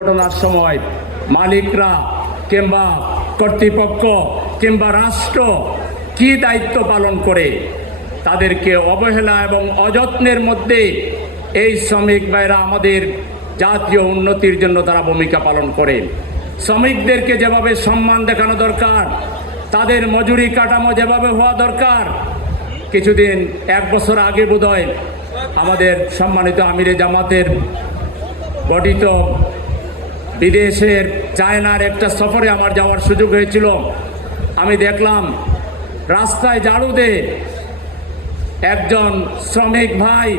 ঘটনার সময় মালিকরা কিংবা কর্তৃপক্ষ কিংবা রাষ্ট্র কি দায়িত্ব পালন করে, তাদেরকে অবহেলা এবং অযত্নের মধ্যে এই শ্রমিক ভাইরা আমাদের জাতীয় উন্নতির জন্য তারা ভূমিকা পালন করে। শ্রমিকদেরকে যেভাবে সম্মান দেখানো দরকার, তাদের মজুরি কাঠামো যেভাবে হওয়া দরকার, কিছুদিন এক বছর আগে বোধহয় আমাদের সম্মানিত আমিরে জামাতের গঠিত বিদেশের চায়নার একটা সফরে আমার যাওয়ার সুযোগ হয়েছিল। আমি দেখলাম রাস্তায় ঝাড়ু দিয়ে একজন শ্রমিক ভাই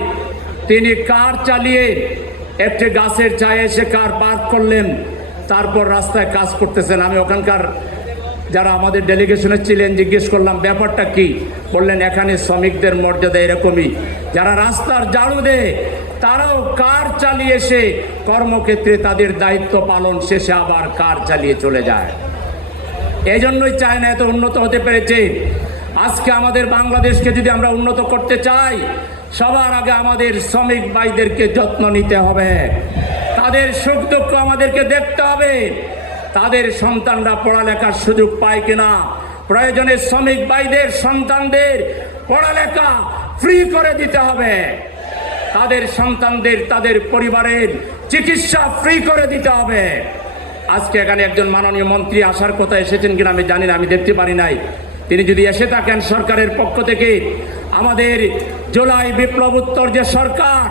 তিনি কার চালিয়ে একটি গাছের ছায়ে এসে কার পার্ক করলেন, তারপর রাস্তায় কাজ করতেছেন। আমি ওখানকার যারা আমাদের ডেলিগেশনে ছিলেন জিজ্ঞেস করলাম ব্যাপারটা কি, বললেন এখানে শ্রমিকদের মর্যাদা এরকমই, যারা রাস্তার ঝাড়ু দেয় তারাও কার চালিয়ে এসে কর্মক্ষেত্রে তাদের দায়িত্ব পালন শেষে আবার কার চালিয়ে চলে যায়। এই জন্যই চায়না এত উন্নত হতে পেরেছে। আজকে আমাদের বাংলাদেশকে যদি আমরা উন্নত করতে চাই, সবার আগে আমাদের শ্রমিক ভাইদেরকে যত্ন নিতে হবে, তাদের সুখ দুঃখ আমাদেরকে দেখতে হবে, তাদের সন্তানরা পড়ালেখার সুযোগ পায় কিনা, প্রয়োজনে শ্রমিক ভাইদের সন্তানদের পড়ালেখা ফ্রি করে দিতে হবে, তাদের সন্তানদের তাদের পরিবারের চিকিৎসা ফ্রি করে দিতে হবে। আজকে এখানে একজন মাননীয় মন্ত্রী আসার কথা, এসেছেন কিনা আমি জানি না, আমি দেখতে পারি নাই। তিনি যদি এসে থাকেন সরকারের পক্ষ থেকে, আমাদের জুলাই বিপ্লবোত্তর যে সরকার,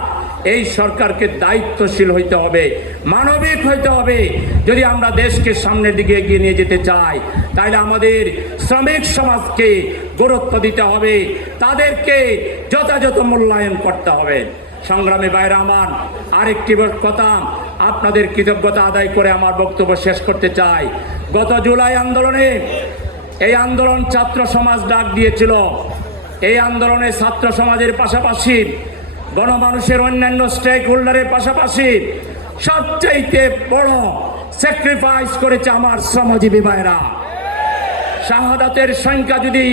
এই সরকারকে দায়িত্বশীল হইতে হবে, মানবিক হইতে হবে। যদি আমরা দেশকে সামনের দিকে এগিয়ে নিয়ে যেতে চাই, তাহলে আমাদের শ্রমিক সমাজকে গুরুত্ব দিতে হবে, তাদেরকে যথাযথ মূল্যায়ন করতে হবে। সংগ্রামী ভাইরা আমার, আরেকটি কথা আপনাদের কৃতজ্ঞতা আদায় করে আমার বক্তব্য শেষ করতে চাই। গত জুলাই আন্দোলনে, এই আন্দোলন ছাত্র সমাজ ডাক দিয়েছিল। এই আন্দোলনে ছাত্র সমাজের পাশাপাশি গণমানুষের অন্যান্য স্টেক হোল্ডারের পাশাপাশি সবচাইতে বড় স্যাক্রিফাইস করেছে আমার শ্রমজীবী ভাইরা। শাহাদাতের সংখ্যা যদি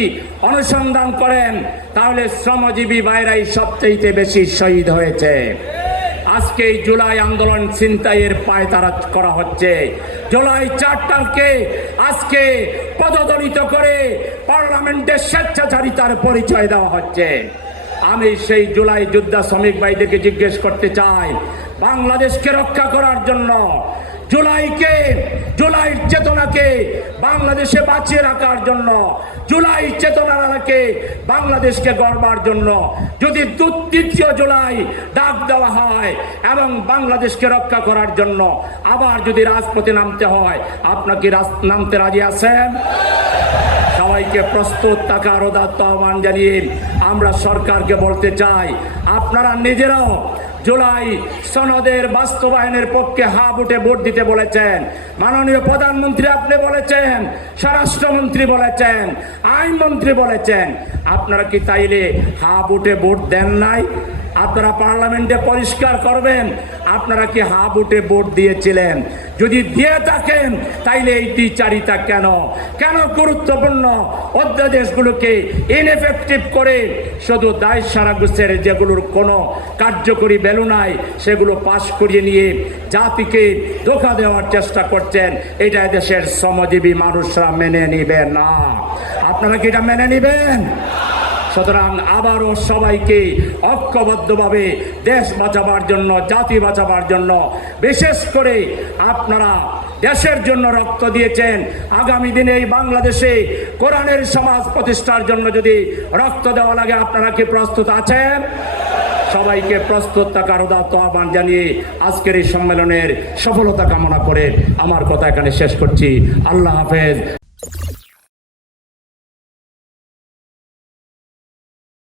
অনুসন্ধান করেন, তাহলে শ্রমজীবী ভাইরাই সবচাইতে বেশি শহীদ হয়েছে। আজকে এই জুলাই আন্দোলন ছিনতাইয়ের পায়তারা করা হচ্ছে। জুলাই 4 তারিখে আজকে পদদলিত করে পার্লামেন্টে স্বেচ্ছাচারিতার পরিচয় দেওয়া হচ্ছে। আমি সেই জুলাই যোদ্ধা শ্রমিক ভাইদেরকে জিজ্ঞেস করতে চাই, বাংলাদেশকে রক্ষা করার জন্য, জুলাইর চেতনাকে বাংলাদেশে বাঁচিয়ে রাখার জন্য, জুলাই চেতনাকে বাংলাদেশকে গড়বার জন্য যদি দ্বিতীয় জুলাই ডাক দেওয়া হয় এবং বাংলাদেশকে রক্ষা করার জন্য আবার যদি রাজপথে নামতে হয়, আপনাকে নামতে রাজি আছেন? সবাইকে প্রস্তুত থাকার উদাত্ত আহ্বান জানিয়ে আমরা সরকারকে বলতে চাই, আপনারা নিজেরাও জুলাই সনদের বাস্তবায়নের পক্ষে হা বুটে ভোট দিতে বলেছেন। মাননীয় প্রধানমন্ত্রী আপনি বলেছেন, স্বরাষ্ট্রমন্ত্রী বলেছেন, আইনমন্ত্রী বলেছেন, আপনারা কি তাইলে হা বুটে ভোট দেন নাই? আপনারা পার্লামেন্টে পরিষ্কার করবেন, আপনারা কি হা বুটে ভোট দিয়েছিলেন? যদি দিয়ে থাকেন তাইলে এই দ্বিচারিতা কেন গুরুত্বপূর্ণ অধ্যাদেশগুলোকে ইনএফেক্টিভ করে শুধু দায় সারা গুছের যেগুলোর কোনো কার্যকরী ভ্যালু নাই সেগুলো পাশ করিয়ে নিয়ে জাতিকে ধোঁকা দেওয়ার চেষ্টা করছেন? এটা দেশের শ্রমজীবী মানুষরা মেনে নিবে না। আপনারা কি এটা মেনে নিবেন? সুতরাং আবারও সবাইকে ঐক্যবদ্ধভাবে দেশ বাঁচাবার জন্য, জাতি বাঁচাবার জন্য, বিশেষ করে আপনারা দেশের জন্য রক্ত দিয়েছেন, আগামী দিনে এই বাংলাদেশে কোরআনের সমাজ প্রতিষ্ঠার জন্য যদি রক্ত দেওয়া লাগে, আপনারা কি প্রস্তুত আছেন? সবাইকে প্রস্তুত থাকার উদাত্ত আহ্বান জানিয়ে আজকের এই সম্মেলনের সফলতা কামনা করে আমার কথা এখানে শেষ করছি। আল্লাহ হাফেজ।